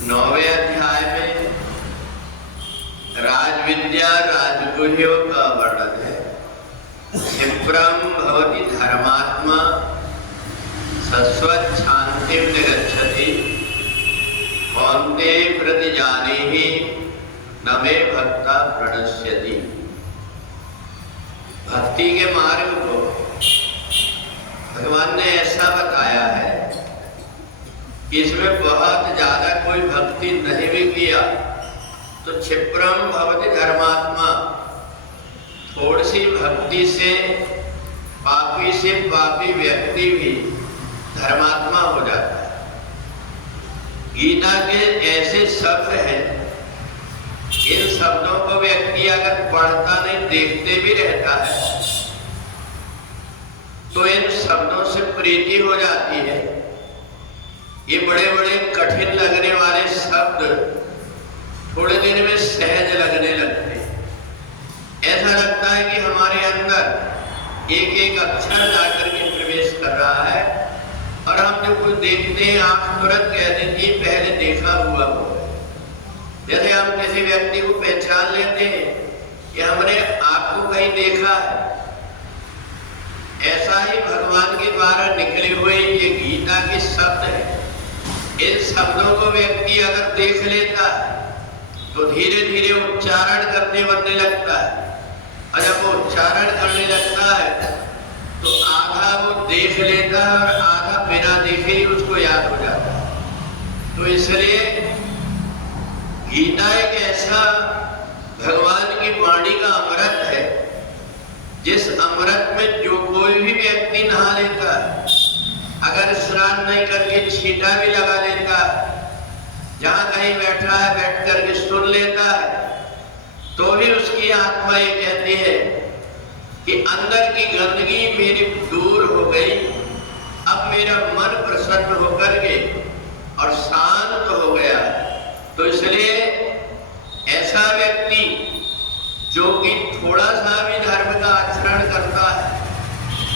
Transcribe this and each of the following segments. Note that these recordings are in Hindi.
9वें अध्याय में राजविद्या राजगुह्यों का वर्णन है। क्षिप्रम भवति धर्मात्मा सस्वत् शांतिं निगच्छति कौन्ते प्रतिजानीहि न मे भक्ता प्रणश्यति। भक्ति के मार्ग को भगवान ने ऐसा बताया है कि इसमें बहुत ज्यादा कोई भक्ति नहीं भी किया तो क्षिप्रम भवति धर्मात्मा, थोड़ी सी भक्ति से पापी व्यक्ति भी धर्मात्मा हो जाता है। गीता के ऐसे शब्द हैं, इन शब्दों को व्यक्ति अगर पढ़ता नहीं देखते भी रहता है तो इन शब्दों से प्रीति हो जाती है। ये बड़े बड़े कठिन लगने वाले शब्द थोड़े दिन में सहज लगने लगते हैं। ऐसा लगता है कि हमारे अंदर एक एक अक्षर जाकर के प्रवेश कर रहा है और हम जब कुछ देखते हैं आंख तुरंत कह देती है पहले देखा हुआ हो। जैसे हम किसी व्यक्ति को पहचान लेते हैं कि हमने आपको कहीं देखा है, ऐसा ही भगवान के द्वारा निकले हुए ये गीता के शब्द है। इन शब्दों को व्यक्ति अगर देख लेता है तो धीरे धीरे उच्चारण करने बनने लगता है, और जब वो उच्चारण करने लगता है तो आधा वो देख लेता है और आधा बिना देखे ही उसको याद हो जाता है। तो इसलिए गीता एक ऐसा भगवान की वाणी का अमृत है, जिस अमृत में जो कोई भी व्यक्ति नहा लेता है, अगर स्नान नहीं करके छींटा भी लगा लेता है, जहां कहीं बैठा है बैठ करके सुन लेता है, तो भी उसकी आत्मा ये कहती है कि अंदर की गंदगी मेरी दूर हो गई, अब मेरा मन प्रसन्न होकर के और शांत हो गया। तो इसलिए ऐसा व्यक्ति जो कि थोड़ा सा भी धर्म का आचरण करता है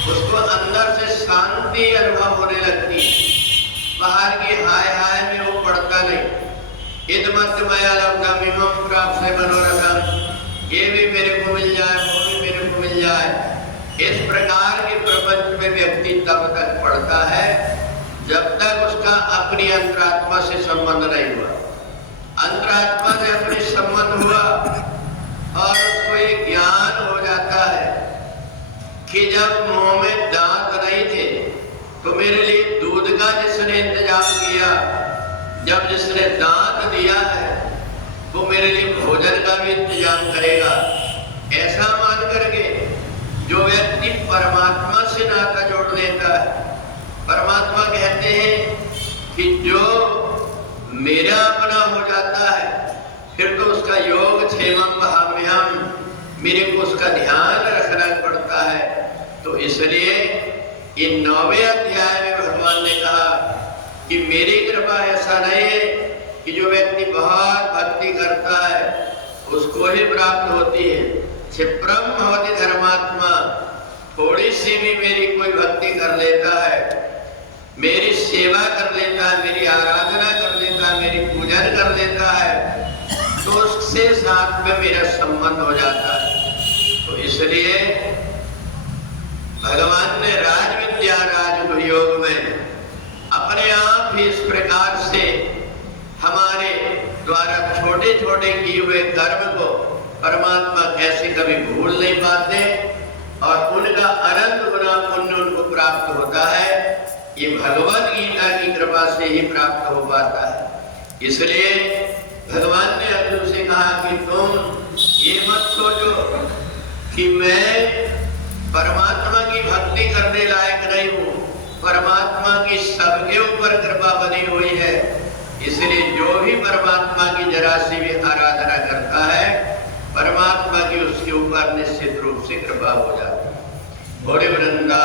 उसको अंदर से शांति अनुभव होने लगती है। बाहर की हाय हाय में वो पड़ता नहीं। इत मत माया लब्धम इमं प्राप्त मनोरथम, ये भी मेरे को मिल जाए वो भी मेरे को मिल जाए। इस प्रकार के प्रपंच में व्यक्ति तब तक पड़ता है जब तक उसका अपनी अंतरात्मा से संबंध नहीं हुआ। अंतरात्मा से अपने संबंध हुआ और उसको ये ज्ञान हो जाता है कि जब मुंह में दांत नहीं थे तो मेरे लिए दूध का जिसने इंतजाम किया, जब जिसने दांत दिया है वो मेरे लिए भोजन का भी इंतजाम करेगा। ऐसा मान करके जो व्यक्ति परमात्मा से नाता जोड़ लेता है, परमात्मा कहते हैं कि जो मेरा अपना हो जाता है फिर तो उसका योग क्षेमम वहाम्यहम, मेरे को उसका ध्यान रखना पड़ता है। तो इसलिए ये 9वें अध्याय में भगवान ने कहा कि मेरी कृपा ऐसा नहीं है कि जो व्यक्ति बहुत भक्ति करता है उसको ही प्राप्त होती है। क्षिप्रम भवति धर्मात्मा, थोड़ी सी भी मेरी कोई भक्ति कर लेता है, मेरी सेवा कर लेता है, मेरी आराधना कर लेता है, मेरी पूजन कर लेता है, तो उससे साथ में मेरा संबंध हो जाता है। तो इसलिए भगवान ने राजविद्या राजगुह्य योग में अपने आप ही इस प्रकार से हमारे द्वारा छोटे छोटे किए हुए कर्म को परमात्मा कैसे कभी भूल नहीं पाते और उनका अनंत गुना पुण्य उनको प्राप्त होता है। ये भगवद गीता की कृपा से ही प्राप्त हो पाता है। इसलिए भगवान ने अर्जुन से कहा कि तुम ये मत सोचो कि मैं परमात्मा की भक्ति करने लायक नहीं हूँ, परमात्मा की सबके ऊपर कृपा बनी हुई है, इसलिए जो भी परमात्मा की जरा सी भी आराधना करता है परमात्मा की उसके ऊपर निश्चित रूप से कृपा हो जाती है। बोले वृंदा